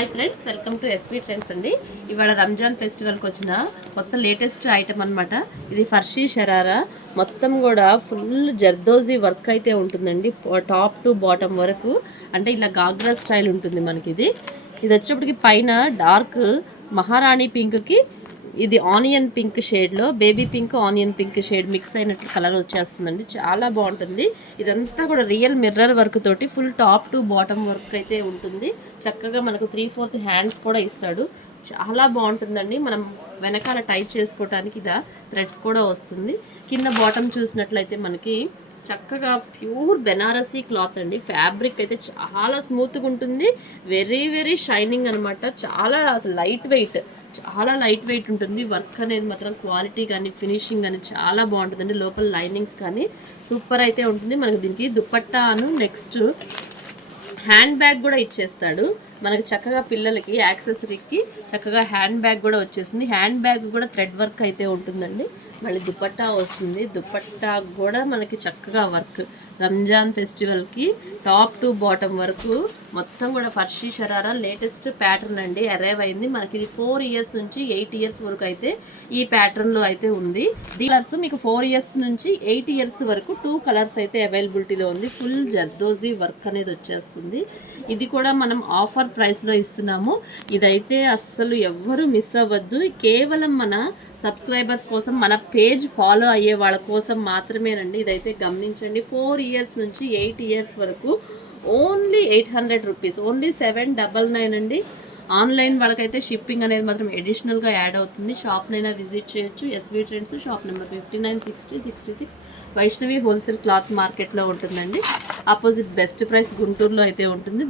Hi friends, welcome to SV Trends అండి. ఇవాళ రంజాన్ ఫెస్టివల్కి వచ్చిన కొత్త లేటెస్ట్ ఐటమ్ అనమాట. ఇది ఫర్షీ షరారా, మొత్తం కూడా ఫుల్ జర్దోజీ వర్క్ అయితే ఉంటుందండి. టాప్ టు బాటమ్ వరకు అంటే ఇలా గాగ్రా స్టైల్ ఉంటుంది మనకి. ఇది వచ్చేప్పటికి పైన డార్క్ మహారాణి పింక్కి ఇది ఆనియన్ పింక్ షేడ్లో, baby pink onion pink shade mix అయినట్టు కలర్ వచ్చేస్తుందండి. చాలా బాగుంటుంది. ఇదంతా కూడా రియల్ మిర్రర్ వర్క్ తోటి full top to bottom work అయితే ఉంటుంది. చక్కగా మనకు 3/4 హ్యాండ్స్ కూడా ఇస్తాడు. చాలా బాగుంటుందండి. మనం వెనకాల టైట్ చేసుకోవడానికి ఇలా థ్రెడ్స్ కూడా వస్తుంది. కింద బాటమ్ చూసినట్లయితే మనకి చక్కగా ప్యూర్ బెనారసీ క్లాత్ అండి. ఫ్యాబ్రిక్ అయితే చాలా స్మూత్గా ఉంటుంది. వెరీ వెరీ షైనింగ్ అనమాట. చాలా అసలు లైట్ వెయిట్, చాలా లైట్ వెయిట్ ఉంటుంది. వర్క్ అనేది మాత్రం క్వాలిటీ కానీ ఫినిషింగ్ కానీ చాలా బాగుంటుందండి. లోపల లైనింగ్స్ కానీ సూపర్ అయితే ఉంటుంది. మనకి దీనికి దుపట్టాను నెక్స్ట్ హ్యాండ్ బ్యాగ్ కూడా ఇచ్చేస్తాడు మనకి. చక్కగా పిల్లలకి యాక్సెసరీకి చక్కగా హ్యాండ్ బ్యాగ్ కూడా వచ్చేసింది. హ్యాండ్ బ్యాగ్ కూడా థ్రెడ్ వర్క్ అయితే ఉంటుందండి. మళ్ళీ దుపట్టా వస్తుంది. దుపట్టా కూడా మనకి చక్కగా వర్క్. రంజాన్ ఫెస్టివల్కి టాప్ టు బాటమ్ వరకు మొత్తం కూడా ఫర్షీ షరారా లేటెస్ట్ ప్యాటర్న్ అండి. అరైవ్ అయింది మనకి. ఇది 4 ఇయర్స్ నుంచి 8 ఇయర్స్ వరకు అయితే ఈ ప్యాటర్న్లో అయితే ఉంది. కలర్స్ మీకు 4 ఇయర్స్ నుంచి 8 ఇయర్స్ వరకు 2 కలర్స్ అయితే అవైలబిలిటీలో ఉంది. ఫుల్ జర్దోజీ వర్క్ అనేది వచ్చేస్తుంది. ఇది కూడా మనం ఆఫర్ ప్రైస్లో ఇస్తున్నాము. ఇదైతే అస్సలు ఎవ్వరూ మిస్ అవ్వద్దు. కేవలం మన సబ్స్క్రైబర్స్ కోసం, మన పేజ్ ఫాలో అయ్యే వాళ్ళ కోసం మాత్రమేనండి. ఇదైతే గమనించండి. 4 ఇయర్స్ నుంచి 8 ఇయర్స్ వరకు ఓన్లీ 800 రూపీస్, ఓన్లీ 799 అండి. ఆన్లైన్ వాళ్ళకైతే షిప్పింగ్ అనేది మాత్రం అడిషనల్గా యాడ్ అవుతుంది. షాప్నైనా విజిట్ చేయొచ్చు. SV Trends shop number 596066 Vaishnavi wholesale cloth మార్కెట్లో ఉంటుందండి. ఆపోజిట్ బెస్ట్ ప్రైస్ గుంటూరులో అయితే ఉంటుంది.